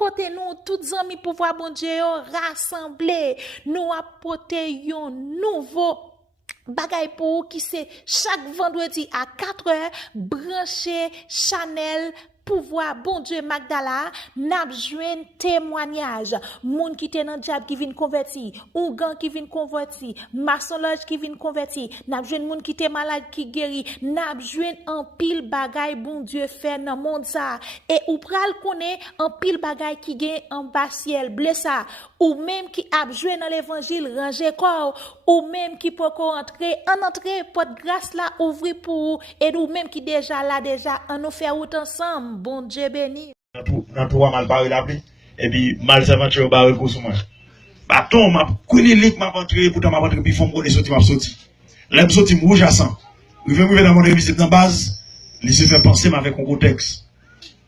côté nous, toutes amis pouvoir bon Dieu rassembler, nous apporter un nouveau bagay pour qui c'est chaque vendredi à 4h brancher Chanel pouvoir bon Dieu Magdala n'a joine témoignage moun qui te dans diable qui vinn converti ougan qui vinn converti maçonlage qui vinn converti n'a joine moun qui te malade qui guéri n'a joine en pile bagay bon Dieu fait dans monde ça et ou pral connaît en pile bagay qui gagne en bas ciel blessa ou même qui a joué dans l'évangile ranger corps ou même qui peut entrer en entrée porte grâce là ouvrir pour et ou même qui déjà là déjà on nous fait route ensemble bon Dieu béni dans trois mal parler la pluie et puis mal s'aventure barre pour moi bâton m'a couler lik m'a entré pourtant m'a entré puis fond connait sorti m'a sorti là me sorti rouge à sang je vais me dans mon révisite dans base il se fait penser avec un contexte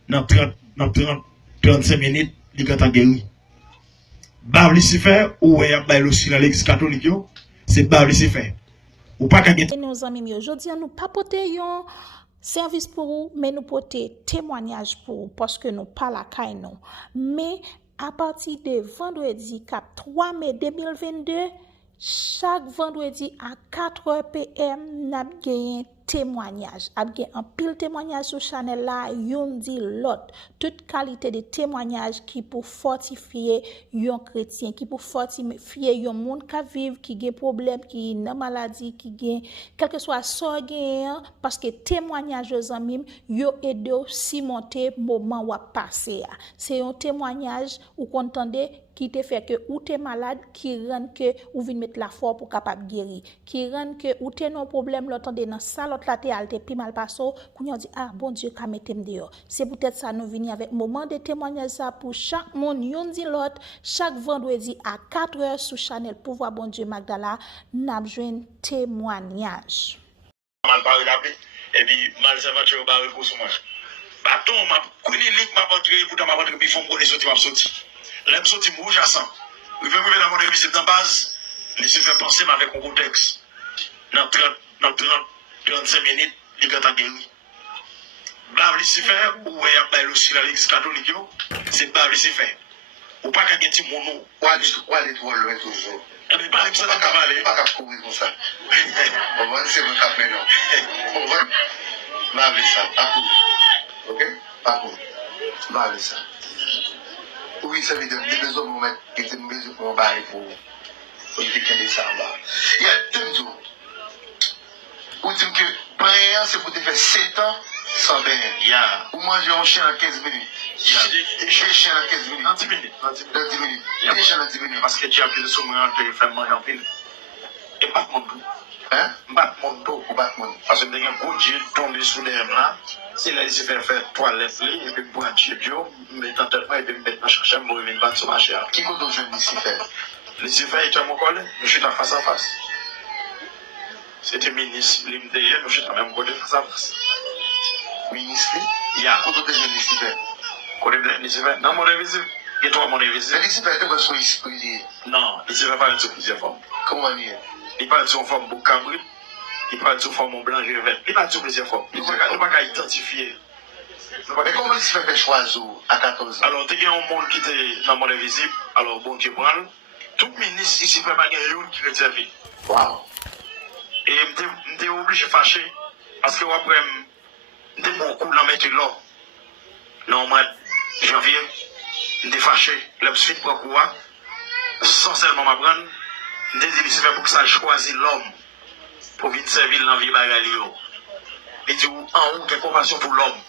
dans 35 minutes il quand guéri Bab Lucifer ou y a bail aussi dans l'église catholique yo c'est Bab Lucifer ou pas qu'à nos amis aujourd'hui nous pas porter un service pour vous mais nous porter témoignage pour vous parce que nous pas la caille non mais à partir de vendredi cap 3 mai 2022 chaque vendredi à 4h PM n'a gagné témoignage a gagné un pile témoignage sur Chanel là yon dit l'autre toute qualité de témoignage qui pour fortifier yon chrétien qui pour fortifier yon monde qui vivre qui gagne problème qui nan maladie qui gagne quel que soit ça gagne parce que témoignage aux amis yo aide surmonter moment ou passer c'est un témoignage ou qu'entendez qui te fait que ou t'es malade qui rend que ou vinn mettre la foi pour capable guérir qui rend que ou t'es non problème l'entendez dans ça l'autre la te pi mal passo qu'on dit ah bon Dieu ka mettem dehors c'est peut-être ça nous venir avec moment de témoignage ça pour chaque monde yon dit l'autre chaque vendredi à 4h sur Chanel pouvoir bon Dieu Magdala n'a joine témoignage mal parler la pluie et puis mal s'aventure barre pour moi bâton m'a couler lik m'a entré pourtant m'a entré puis fond connait sorti m'a sorti là me sorti rouge à sang je vais me dans mon révisite dans base il se fait penser avec un contexte dans 35 minutes, il y a guéri. Bab Lucifer, ou y a bail aussi dans l'église catholique, c'est Bab Lucifer. Ou pas qu'à gagner mon nom. Ou aller trop loin toujours. Mais pas comme ça, t'as pas parlé. Pas qu'à courir comme ça. On va c'est mon cap maintenant. On va. Bab ça, pas courir. Ok? Pas courir. Bab ça. Oui, ça veut dire que des besoins pour mettre, qui étaient besoin pour barrer pour décaler ça en bas. Il y a deux jours. Ou dire que plein c'est pour te faire 7 ans sans bain. Ou manger un chien en 15 minutes. J'ai un chien en 15 minutes. En 10 minutes. Dans 10 minutes. J'ai chien en 10 minutes. Parce que tu as plus de somme en te faire manger en pile. Et pas mon dos. Hein? Pas mon dos. Ou pas mon. Parce que dès qu'un gros Dieu tombe sous les là, c'est là il se fait faire toilette et puis pour un Dieu bio, mettre en tête et puis mettre dans chaque chambre pour venir battre sur ma chair. Qui compte aujourd'hui Lucifer? Lucifer est à mon collègue, je suis en face à face. C'était ministre, l'immédiat, nous sommes même côté face à face. Ministre? Il y a. Quand on est jeune Lucifer? Côté de Lucifer, dans mon réviseur. Et toi, mon réviseur? Mais Lucifer est pas son esprit. Non, Lucifer parle de plusieurs formes. Comment dire? Il parle de son forme pour cabri, il parle de son forme en blanc et vert. Il parle de plusieurs formes. Il ne peut pas identifier. Mais comment Lucifer fait choisir à 14 ans? Alors, il y a un monde qui était dans mon réviseur, alors bon Dieu prend. Tout ministre ici fait pas gagner qui veut servir. Wow. Et j'étais obligé de fâcher parce que après, j'étais beaucoup dans mettre là. Dans le mois de janvier, j'étais fâché. Le suite pour quoi? Sans seulement m'apprendre, j'étais dit pour que ça choisisse l'homme pour venir servir dans la vie bagalio. Et dit en haut, quelle compassion pour l'homme.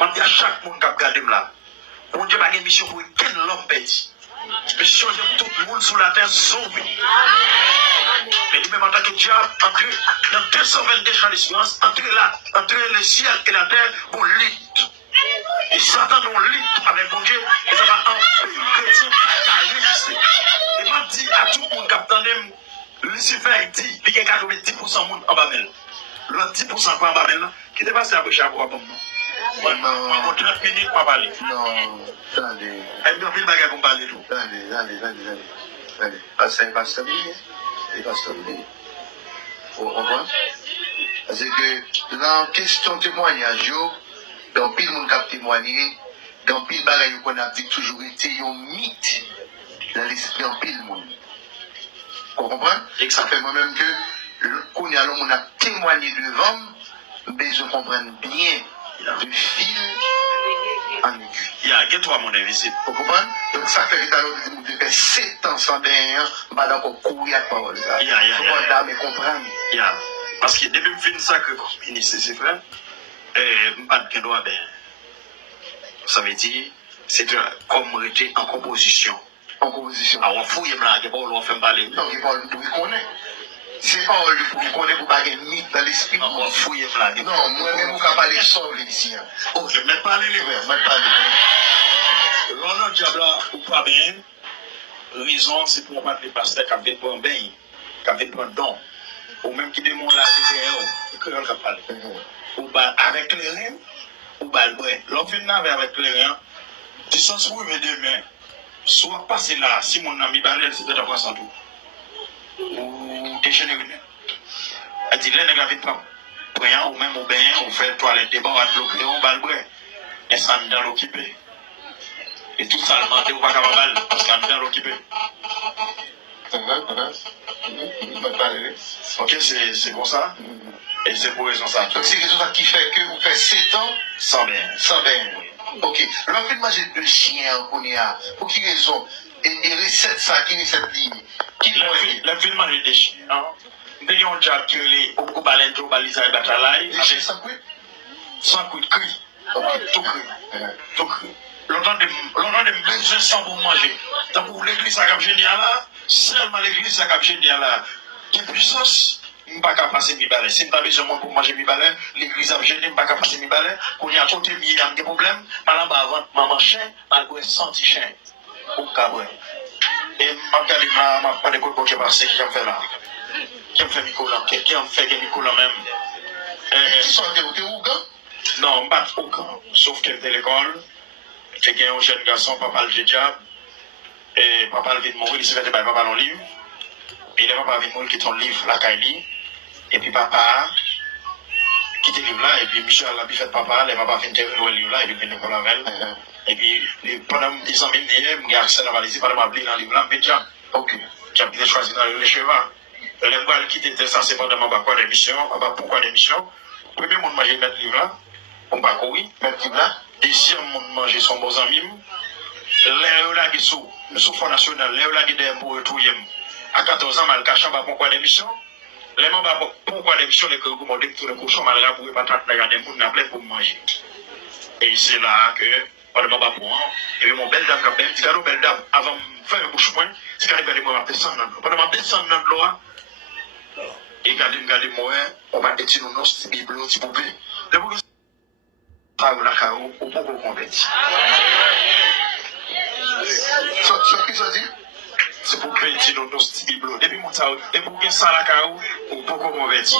On dit à chaque monde qui a regardé là, on dit pas une mission pour quel l'homme pète. Mission de tout le monde sur la terre sauvé. Mais lui-même en tant que diable, entre dans 222 champs d'espérance, entre le ciel et la terre, on lutte. Et Satan, on lutte avec mon Dieu, et ça va en plus chrétien à résister. Et m'a dit à tout le monde qui attendait, Lucifer dit, il y a 90% de monde en Babel. Le 10% pas en Babel, qui était passé à prêcher à quoi pour moi. Moi, 30 minutes pour parler. Non, attendez. Elle m'a fait le bagage pour parler tout. Attendez. Pasteur Billy. Et Pasteur Billy. Vous comprenez? Parce que dans la question de témoignage, dans pile monde qui a témoigné, Dans pile bagaille qu'on a dit toujours été un mythe dans l'esprit en pile monde. Vous comprenez? Et ça fait moi-même que qu'on a témoigné devant, mais je comprends bien le fil en aigu. Il y a 3 mon invisible. Vous comprenez? Donc ça fait que nous fait 7 ans sans bien, madame encore courir à parole. Il y a. Mais comprendre. Il y a. Parce que depuis que je finis ça, que comme ministre, c'est frère, je ne pas de droit bien. Ça veut dire, c'est comme on était en composition. En composition. Alors, on fouille là, on fait parler. Non, il parle pour connaître. C'est pas pour qu'on connaît pour pas gagner mythe dans l'esprit. Non, on fouille là. Non, moi-même, on ne parler sans ici. Ok, mais parler les frères, mais parler. L'on diable ou pas bien, raison, c'est pour pas les pasteurs qui viennent prendre bain, qui viennent prendre don, ou même qui démontrent la vie et que l'on va parler. Ou avec les reins, ou le bras. L'on fait avec les reins, du sens où il veut demain, soit passer là, si mon ami balèze, c'est peut-être pas sans tout. Ou déjeuner. Elle dit, les nègres viennent prendre. Priant, ou même au bain, on fait toilette de bord, bloqué, on va le bras. Et ça, on dans l'occupé. Et tout ça, le menté ou pas capable, parce qu'on est dans l'occupé. Ok, c'est pour ça. Et c'est pour raison ça. Donc c'est raison ça qui fait que vous faites 7 ans sans bien. Sans bien. Ok. L'on fait manger de chien qu'on y a. Pour qui raison? Et recette ça, qui est cette ligne? Qui le film manger des chiens. Nous avons déjà tiré au baleine, au balisage et bataille. Des chiens sans couille? Sans couille, cri. Tout cri. Tout cri. Longtemps de besoin sans pour manger. Tant pour l'église à Cap Génial là, seulement l'église à Cap Génial là, qui puissance, je ne peux pas passer mes balais. Si je n'ai pas besoin pour manger mes balais, l'église à Génial, je ne peux pas passer mes balais. Quand il y a côté, il y a des problèmes. Par là, avant, maman chien, malgré 100 chiens. Au cabouin. Et je ne pas de côté qui est passé, qui a fait là. Qui a fait Nicolas, qui a fait Nicolas même. Qui sont des Ougan? Non, pas Ougan. Sauf qu'elle était à l'école. J'ai gagné un jeune garçon, papa le diable, et papa le vient de mourir, il s'est fait par papa dans le livre, et le papa vient de mourir qui est ton livre, la Kaili, et puis papa quitte le livre là, et puis Michel a fait papa, le papa vient de le livre là, et puis il vient de la et puis pendant 10 ans, je garçon dans la valise, pendant ma dans le livre là, je vais ok, j'ai été choisi dans les chevaux, les balles qui étaient censées pendant ma d'émission, pourquoi d'émission, premier monde m'a mettre le livre là, on va courir, mettre le livre là. Deuxième, on mange son bon ami. L'air là qui sous Fonds national, l'air là qui est pour retrouver. À 14 ans, mal caché, pas pourquoi l'émission. Les membres pourquoi l'émission, les cours de tout le cochon, mal là pour pas regarder pour n'appeler pour manger. Et c'est là que, pas de moment pour moi, et puis mon belle dame, petit cadeau, belle dame, avant de faire le bouche-point, c'est quand il m'a descendre dans l'eau. Pendant ma descendre dans l'eau, et regardez moi, on va étudier nos bibelots, s'il vous plaît. Ou la carreau, ou pour qu'on convertit. C'est pour que tu nous nos bibelots. Depuis mon temps, et pour que ça la carreau, ou pour qu'on convertit.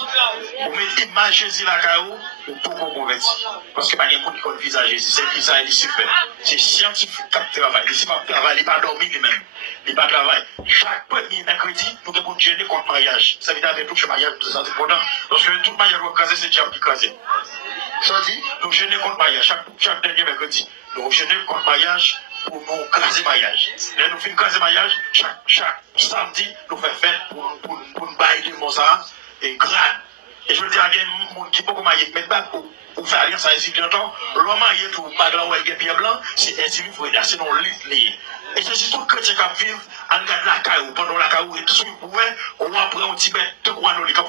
Pour mettre image Jésus la carreau, ou pour qu'on convertit. Parce que pas de monde qui connaît le visage Jésus, c'est le visage il se fait. C'est scientifique qui travaille. Il ne travaille pas dormir lui-même. Il ne travaille. Chaque premier mercredi, nous devons gêner contre le mariage. Ça veut dire avec tout ce mariage, c'est important. Parce que tout mariage doit caser, c'est le diable qui crase. Ça dit, nous gênons contre le mariage, chaque dernier mercredi. Nous gênons contre le mariage pour nous craser le mariage. Là, nous faisons craser le mariage, chaque samedi, nous faisons fête pour nous bailler de Mozart et grade. Et je veux dire, il y a des gens qui ne peuvent pas marier, mais pas pour faire rien, ça ici longtemps. L'homme marié tout, bagla ou avec pied blanc, c'est un civil, il faut aider, c'est non lit. Et c'est tout chrétien qui vivent en regardant la caillou, pendant la caillou, et tout ce qu'il pouvait, on va prendre un Tibet, deux coins dans les camps,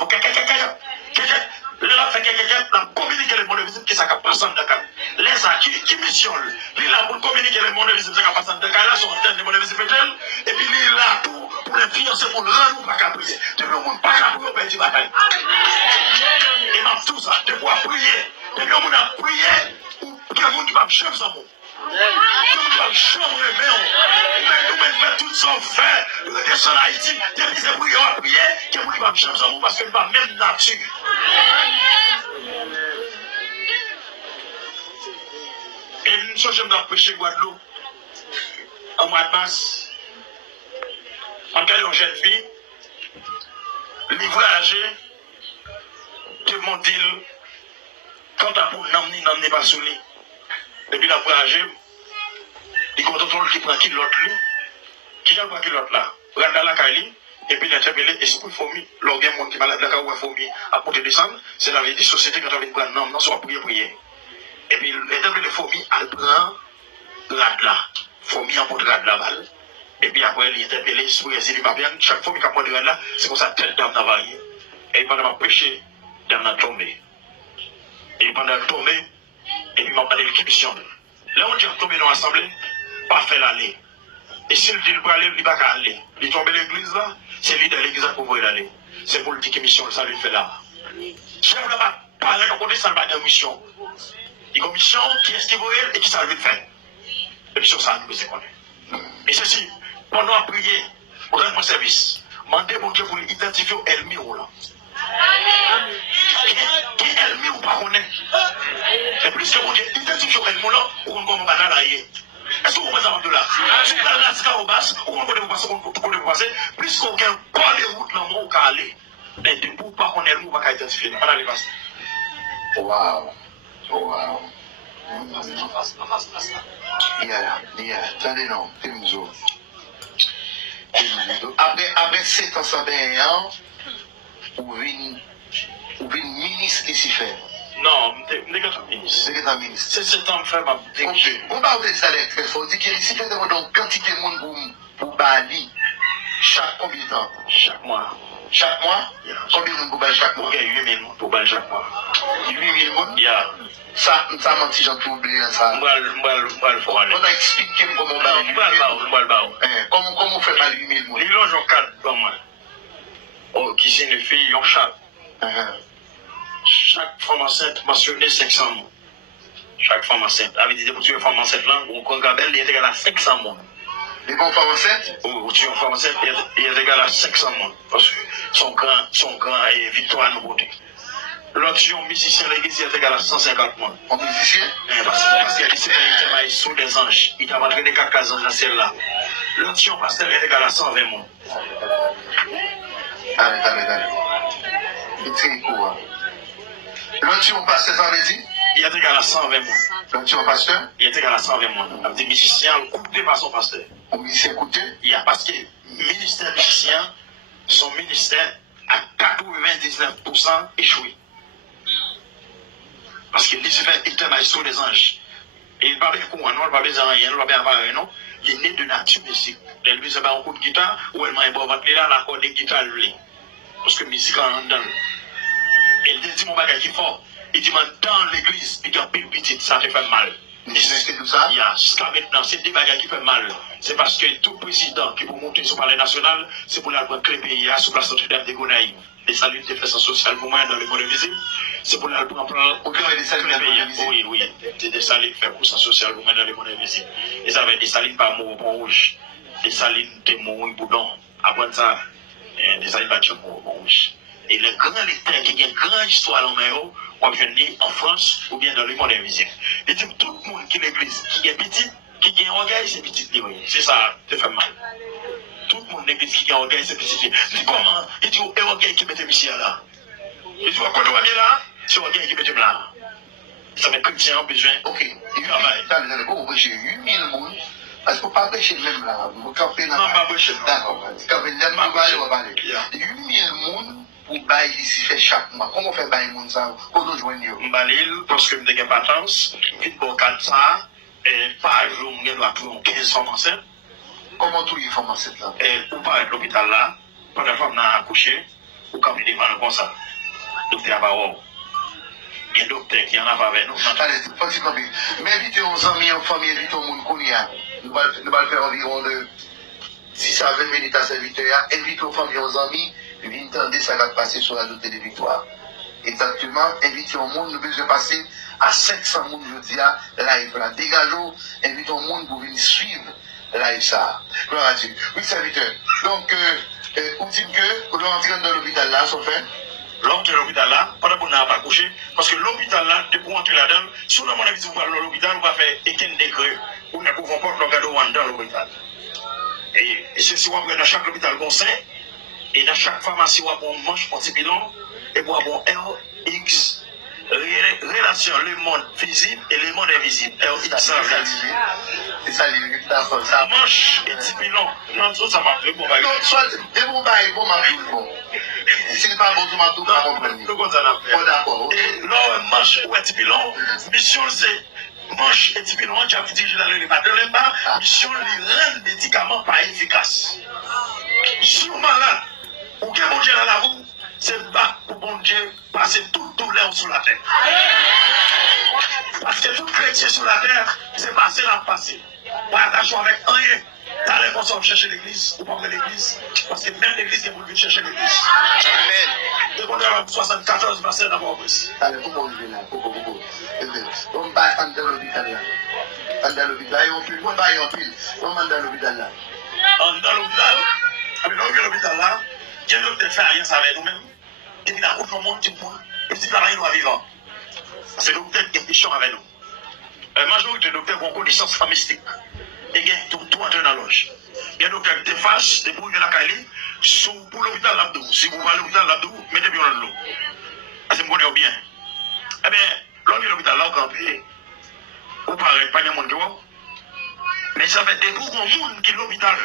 là, fait quelqu'un, la communiquer les mondes visibles qui sont passés dans le cas. Les ça, qui mission, lui, là, pour communiquer les mondes visibles qui sont passés dans le cas, là, sont antenne des mondes visibles, et puis lui, là, pour les financer, pour le rendre, pas qu'à prier. Depuis le monde, pas qu'à prier, on perd du bataille. Et dans tout ça, de pouvoir prier, depuis le monde a prié, ou qu'il y a un monde qui va me chef sans mot. Nous doit chambre, mais nous faire tout ça, faire, nous descendre à Haïti, depuis ces prières à prier, qu'il y a un monde qui va me chef sans mot, parce que nous pas même nature. Et une chose, je me prêcher Guadeloupe, en mois de mars, en cas de jeune fille, voyager, de mon deal, quand t'as pour n'emmener pas sous lit. Depuis la voyager, Il contrôle qui prend qui l'autre lui. Qui j'en prend qui l'autre là. Regarde dans la caille, et puis l'interpeller, esprit fourmi, l'organe monde qui est malade, la caille ou fourmi, à porter descendre, c'est la vie société quand on vient prendre non, soit prier. Et puis l'interpeller fourmi, elle prend rad là. Fourmi en porte rad là, balle. Et puis après, il interpelle l'esprit, il dit, bien, chaque fois qu'il a porté rad là, c'est comme ça, tête d'âme n'a varié. Et pendant que je prêché, d'âme n'a tombé. Et pendant que tombé, et puis m'a parlé de l'équipition. Là, on dit tomber dans l'assemblée, pas faire l'aller. Et s'il dit pour aller, il ne va pas aller. Il tombe dans l'église là, c'est lui de l'église pour pouvoir aller. C'est pour le dire que mission, ça lui fait là. Chef là bas, parler de côté, ça ne va pas de mission. Il y a une mission qui est pour elle et qui ça lui fait. La mission, ça nous c'est connaître. Et ceci, pendant à prier, pour rendre mon service, demandez mon Dieu pour identifier Elmi ou là. Qui est Elmi ou pas connaître. Et plus que mon Dieu identifie Elmi là, ou qu'on va là. Est-ce que vous pouvez avoir de là? Si vous avez la scarobas, ou qu'on peut vous passer, plus qu'on gagne pas les routes dans le monde, on aller. Mais de pour pas qu'on ait le mot, on va identifier. On va aller passer. Wow. Wow. Attendez, non, Temzo. Après 7 ans, ça bien, ou une ministre ici fait. Non, je ne suis pas ministre. C'est ce temps que je fais. On va vous dire ça très fort. On dit qu'il y a ici fait donc quantité de monde pour Bali. Chaque combien de temps? Chaque mois. Chaque mois? Combien de monde pour Bali chaque mois? 8 000 pour Bali chaque mois. 8 000 monde? Yeah. Ça m'a dit, j'ai oublié ça. On va le faire. On a expliqué comment on va le faire. Comment on fait pas 8 000 monde? Les loges ont 4 dans moi. Qui signifie en chaque. Chaque femme enceinte mentionnait 500 mots. Chaque femme enceinte. Avec des pour tuer une femme enceinte là, ou quand Gabel est égal à 500 mots. Les bonnes femmes enceintes? Ou tuer une femme enceinte est égal à 500 mots. Parce que son grand est victoire nous beauté. L'autre musicien l'église est égal à 150 mots. Un musicien? Parce qu'il y a des citoyens sous des anges. Il t'a montré des 4 anges dans celle-là. L'autre pasteur est égal à 120 mots. Allez. C'est très court. L'autre pasteur, ça veut dire? Il est égal à 120 mots. L'autre pasteur? Il est égal à 120 mots. Des musiciens coupés par son pasteur. Un musicien coupé? Il y a parce que le ministère musicien, son ministère a 99% échoué. Parce que Lucifer était maestro des anges. Et il ne parle pas de quoi, non, il ne parle pas de rien, il ne parle pas de non. Il est né de nature musique. Il lui a un coup de guitare, ou elle m'a un bon là, l'accord de guitare, lui. Parce que la musique en dedans. Il dit mon bagage qui est fort. Il dit, dans l'église, il y a une petite, ça te fait mal. C'est tout ça? Jusqu'à maintenant, c'est des bagages qui fait mal. C'est parce que tout président qui peut monter sur le palais national, c'est pour la prendre le pays, sous la Notre-Dame de Gonaïve. Les saluts de façon sociale pour moi dans le monde visible. C'est pour la prendre des saluts de pays. Oui. Des saluts faire pour sa sociale pour moi dans le monde visible. Et ça va être des saluts par mot rouge. Des saluts de mots boudon. Après ça, des saluts par mot rouge. Et le grand lecteur qui a une grande histoire en Méro, on vient en France ou bien dans le monde invisible. Et tout le monde qui est l'église, qui est petit, qui a un orgueil, c'est petit. C'est ça, ça fait mal. Tout le monde l'église qui a un orgueil, c'est petit. Mais comment? Il dit, un orgueil qui met ici là. Il dit, quand on va bien là, c'est un orgueil qui met là. Ça fait chrétien, besoin. Ok. Il travaille. Vous prêchez 8 000 monde. Parce que vous ne pouvez pas prêcher même là. Vous campez là. Non, pas prêcher. D'accord. Campez là, vous va aller. 8 000 monde. Pour bailler ici fait chaque mois. Comment on fait bailler mon ça? Comment on joue? Je parce que je n'ai pas de patence. Vite pour 4 ça. Et par jour, je dois trouver 15 femmes enceintes. Comment tous les femmes enceintes là? Et pour pas être à l'hôpital là, quand la femme n'a accouché, ou quand il devant comme ça. Docteur Abawo. Il y a un docteur qui en a pas avec nous. Allez, faut s'y camper. Mais invitez aux amis, aux familles, invitez au monde qu'on y a. Nous allons faire environ de 6 à 20 minutes à serviteur. Invitez aux familles, aux amis. Puis entendez ça va passer sur la route de victoire. Exactement, invitez au monde, nous besoin passer à 500 monde, je dis, live là. Dégageons, invitez au monde pour venir suivre live ça. Gloire à Dieu. Oui, serviteur. Donc, vous dites que vous rentrez dans l'hôpital là, sauf fait. L'entrée de l'hôpital là, pendant qu'on n'a pas couché, parce que l'hôpital là, depuis qu'on entre là-dedans, sous la monnaie, si vous parlez de l'hôpital, on va faire éteindre des creux, ou ne pouvons pas regarder dans l'hôpital. Et c'est si on va dans chaque hôpital conseil. Et dans chaque pharmacie, on a un manche anti-bidon, et on a un RX, relation, le monde visible et le monde invisible. C'est ça, d'accord. Ça manche et tipilon. Non, ça m'a fait bon. Non, soit, de bon bail, bon, ma fille, bon. Si c'est pas bon, tu m'as tout compris. Bon, d'accord. Et là, manche ou tipilon, mission c'est manche et tipilon, tu as dit que je l'ai pas de l'emba, mission les rendre médicaments pas efficaces. Si vous malade, ou que mon Dieu dans la roue, c'est pas pour bon Dieu passer tout l'air sur la terre. Parce que tout chrétien sur la terre, c'est passé dans le passé. Pas attention avec rien. T'allais qu'on s'en chercher l'église, ou pas l'église, parce que même l'église est pour venir chercher l'église. Amen. De qu'on a 74 versets d'abord. Allez, pourquoi on vient là? Pourquoi? On va en dans l'hôpital là. En dans l'hôpital, on va y en pile. On va dans l'hôpital là. En dans l'hôpital, dans l'hôpital là, il y a un docteur fait rien avec nous-mêmes. Et puis la route dans le monde, et puis là, il doit vivre. C'est le docteur qui est méchant avec nous. La majorité des docteurs ont connaissance mystique. Et bien, tout entre dans la loge. Il y a un docteur qui te fâche, des bouilles de la Kali, pour l'hôpital là-dedans. Si vous allez à l'hôpital là-dedans, mettez bien dans l'eau. Parce que vous connaissez bien. Eh bien, l'homme de l'hôpital là, on campé. Vous parlez pas de monde qui va. Mais ça fait des beaucoup de monde qui est l'hôpital.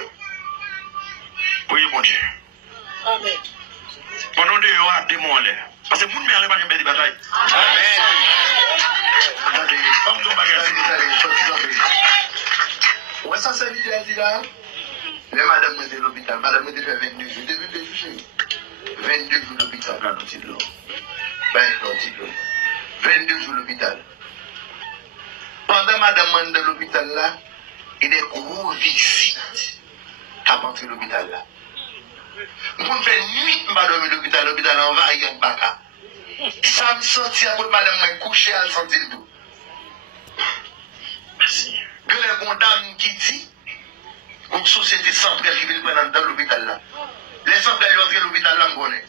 Oui, mon Dieu. Amen. Pendant 2 heures, des mots en l'air. Parce que le monde n'est pas de bataille. Amen. Ouais, ça c'est l'idée là. Les madame de l'hôpital, madame de fait 22 jours. 22 jours l'hôpital. 22 jours l'hôpital. Pendant madame de l'hôpital là, il y a des gros visites à partir de l'hôpital là. Nous fait nuit madame de l'hôpital en va, il y a un baka. Ça me sentit à madame coucher à sentir le dos. Merci. Que les bons dames qui disent, une société centrale qui veut prendre dans l'hôpital là. Les centrales qui entrent dans l'hôpital là, on connaît.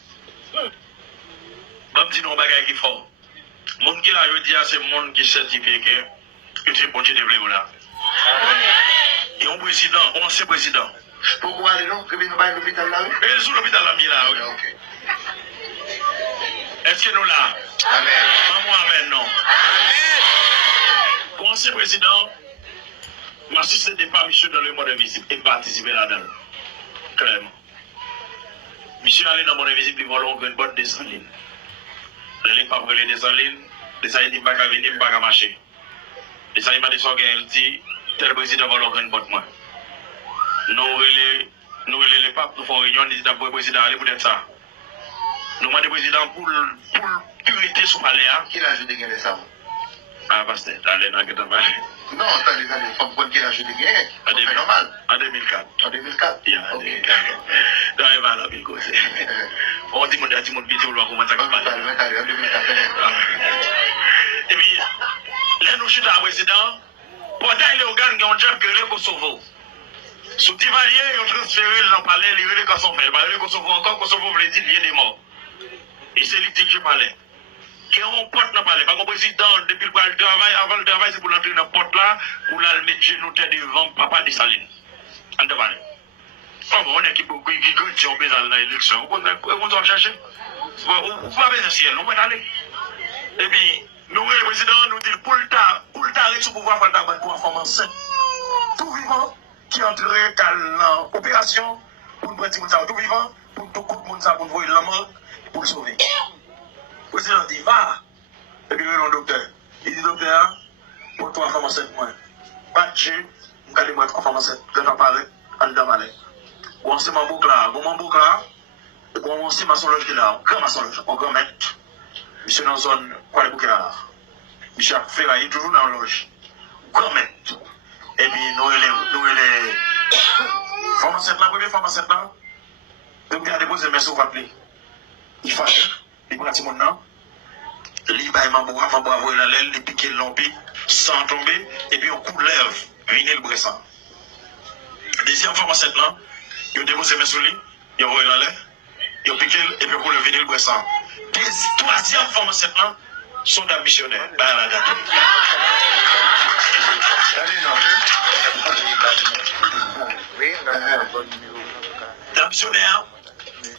Je dis non, bagage qui fort. Mon qui là, je dis, c'est le monde qui certifie que c'est bon Dieu de là. Et un président, un ancien président. Pourquoi aller non? Que nous allons à l'hôpital là? Et sur l'hôpital là, oui. Ok. Est-ce que nous là? Amen. Maman, amen, non. Amen. Pour ancien président, m'assister des pas monsieur dans le monde invisible et participer là-dedans. Clairement. Monsieur allé dans le monde invisible, il va une bonne descendine. Il n'est pas brûlé des salines, des salines ne peuvent pas venir, ne peuvent pas marcher. Les salines ne peuvent pas il dit, tel président va l'ouvrir une bonne main. Nous, les papes, nous faisons réunion, nous disons pour le président, allez pour ça. Nous demandons au président pour purité sur le palais. Qui l'a ajouté gagner ça? Ah, pasteur, allez, non, non, attendez, il faut prendre qui l'a ajouté gagner. C'est normal. En 2004. En 2004? Oui, en 2004. Donc, il va là, il cause. On dit, mon Dieu, mon Dieu, on va commencer à parler. En 2004. Et puis, là, nous chutons à président, pendant les organes qui ont déjà gueulé Kosovo. Sous Tivalier, ils ont transféré dans le palais, ils ont Kosovo. Le Kosovo encore, Kosovo voulait dire qu'il y a des morts. Et c'est lui qui je parlais. Qui ont un pote dans le palais. Parce que le président, depuis le travail, avant le travail, c'est pour l'entrer dans le pote là, pour la mettre genoux devant papa de Saline. En devant. On est qui qui ont besoin de l'élection. On va chercher. On va aller ciel, on va aller. Et puis, nous, le président, nous dit pour le temps, sur pouvoir faire d'abord pour un enceinte. Tout vivant qui entrerait dans l'opération pour nous prendre tout vivant, pour tout le monde pour voir la mort, pour le sauver. Le président dit va. Et puis, le docteur. Il dit docteur, pour toi, femme enceinte, moi. Pas de jeu, je vais moi 3 femmes enceintes. Je vais apparaître en dedans. On sait ma boucle là, on sait ma sonloge qui est là, grand ma sonloge, on grand maître. Monsieur dans la zone, quoi les bouquets là. Monsieur Ferra, il est toujours dans la loge. Grand maître. Et puis, nous, les femmes enceintes là, première femme enceinte là. Donc, il a déposé mes sous appelés. Il fâche, il prend mon nom. Il va ma bravo, il a l'aile, il pique l'empire, sans tomber, et puis on coup de lèvre, venez le bressan. Deuxième femme enceinte là, il a déposé mes sous lui, il a envoyé la l'aile, il a piqué, et puis on le venez le bressan. Troisième femme enceinte là, sont des missionnaires. Bah, la gâteau. Des missionnaires,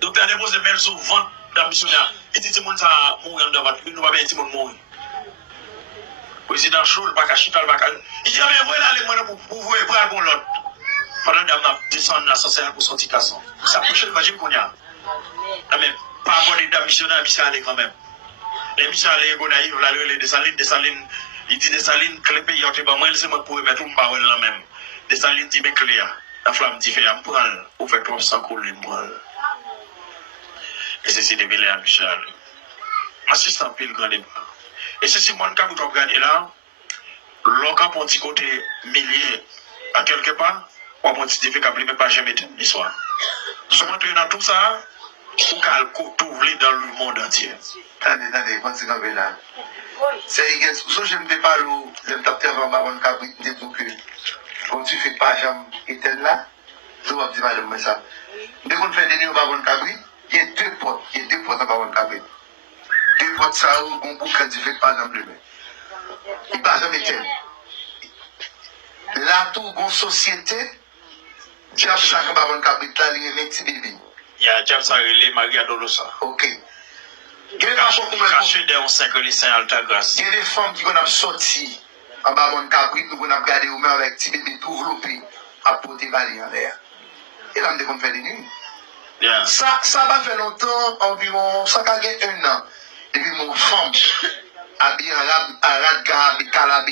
donc il a déposé mes sous ventre. Missionnaire, et si tout le monde a mouru dans votre vie, nous va bien tout le monde mourir. Président Choul, pas qu'à chita, pas qu'à. Il dit, mais voilà, les moyens pour vous, et bras pour l'autre. Pendant que dame descend dans l'ascenseur pour sortir casson. Ça couche le magime qu'on y a. Mais pas avoir les dames missionnaires, mais ça allait quand même. Les missionnaires, ils vont aller, les Dessalines, il dit Dessalines, que les pays ont été bon, moi, c'est moi pour mettre tout le baril là même. Dessalines dit, mais clair, la flamme dit, fait un poil, pour faire 300 couler le poil. Et c'est de Bélé à Michel. Assistant pile grand débat. Et c'est moi qui vous regardez là, l'on a un petit côté millier à quelque part, ou un petit défi qui n'a pas jamais été l'histoire. Si on entre dans tout ça, on calme tout dans le monde entier. Attendez, quand c'est comme là. C'est que si je me déparle, je me tape avant Baron Cabri, je dis que quand tu fais pas jamais été là, je vais dire madame ça. Dès qu'on fait des nuits au Baron Cabri, il y a deux potes à Baron Cabri. Deux potes ça où on boucle du fait pas exemple. Il pas jamais été. Là tout une société, j'ai appris ça que Baron Cabri là il y a un petit bébé. Il y a déjà ça relé Maria Dolosa. OK. Il y a des femmes qui caché dans 5 les Saint Altagrace. il y a des femmes qui ont sorti en Baron Cabri, nous avons regardé au mains avec petit bébé tout enveloppé à porter balai en l'air. Et là, on fait des nuits. Yeah. Ça va faire longtemps, environ, ça a gagné 1 an. Et puis mon femme, habillée Arad Karabila,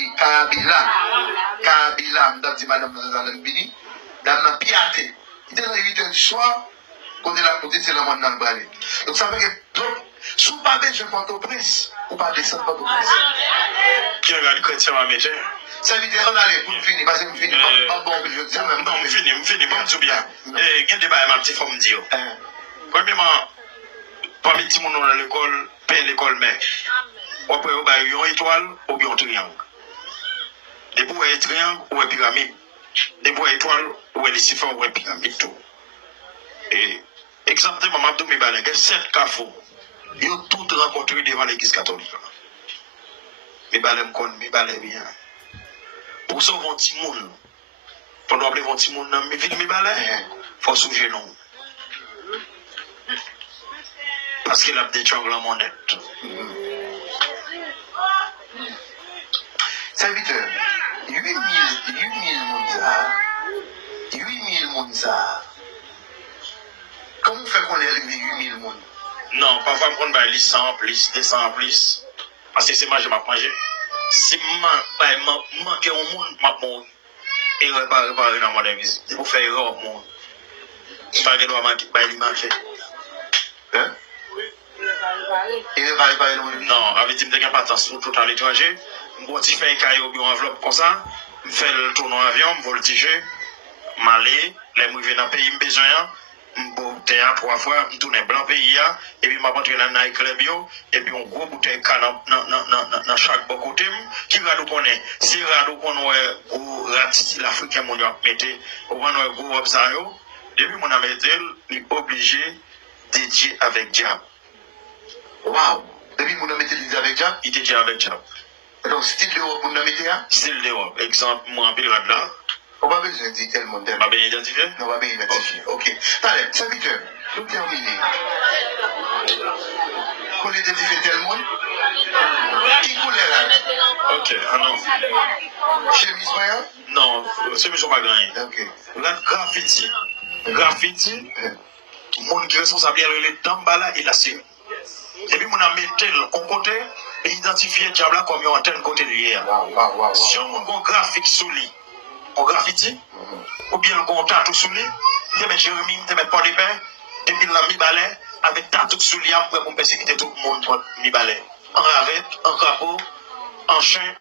m'd'a dit madame Nazan Bini, dame piaté. Il était dans 8 h du soir, on est là pour dire c'est le monde dans le balai. Donc ça fait que, si vous ne je Port-au-Prince, ou pas descendre Port-au-Prince. Qui regarde chrétien à mettre? Ça veut dire on allait pour finir, parce que je finis pas bon, je dis même. Non, je finis, pas tout bien. Et il y a des bails, ma petite femme dit. Premièrement, parmi les petits gens dans l'école, paye l'école, mais après, on a une étoile ou bien un triangle. Des fois, il y a un triangle ou une pyramide. Des fois, il y a une étoile ou un chiffre ou une pyramide. Tout. Et exactement, je vais vous dire, 7 cafés, ils ont tout rencontré devant l'église catholique. Je vais bien. Pour ça, on petit monde. Pendant que on petit monde, mais vite, il faut souger non. Parce qu'il a des choses en monnaie. Serviteur, 8000 Monza. Comment on fait qu'on est arrivé 8000 Monza? Non, parfois, on va aller 100 en plus, 200 en plus. Parce que c'est moi, je vais manger. Si je manque un monde, je vais et réparer dans mon église. Il faut faire erreur au monde. Pas que doit manger. Hein? Il ne va pas réparer. Non, avec dit que je n'ai pas de temps tout à l'étranger. Je fais un caillou ou une enveloppe comme ça. Je fais le tour dans l'avion, je voltige. Je aller, les je viens dans le pays, je besoin. Je bouteille 3 fois, je tourne blanc pays, et puis je rentre dans la club, et puis on gros bouteille dans chaque côté, qui va nous connaître. Si nous connaissons gros rat style africain, on va mettre, on va nous gros observer. Depuis mon amétel, il est obligé de DJ avec Diab. Waouh! Depuis mon amétel avec Diab? Il DJ avec Diab. Donc, style d'Europe, mon amétel? Style d'Europe. Exemple, moi, en pirate là. On va besoin de dire tel monde. On va bien identifier? Non, on va bien identifier. Ok. Allez, serviteur, nous terminons. Qu'on identifie tel monde? Qui couleur là? Ok, ah non. Chemise moyen? Non, chemise sont pas gagné. Ok. Là, graffiti. Graffiti. Mon qui est responsable, il est dans là, il a su. Et puis, mon a mis tel en côté et identifier Diabla comme un tel côté de hier. Si on a un graphique sous lui, un graffiti, ou bien un tatou sous lui, il met Jérémy, il met Paul Hébert, et puis il a mis balai avec tatou sous lui, après pour persécuter tout le monde, mi balai. En ravette, en crapaud, en chien.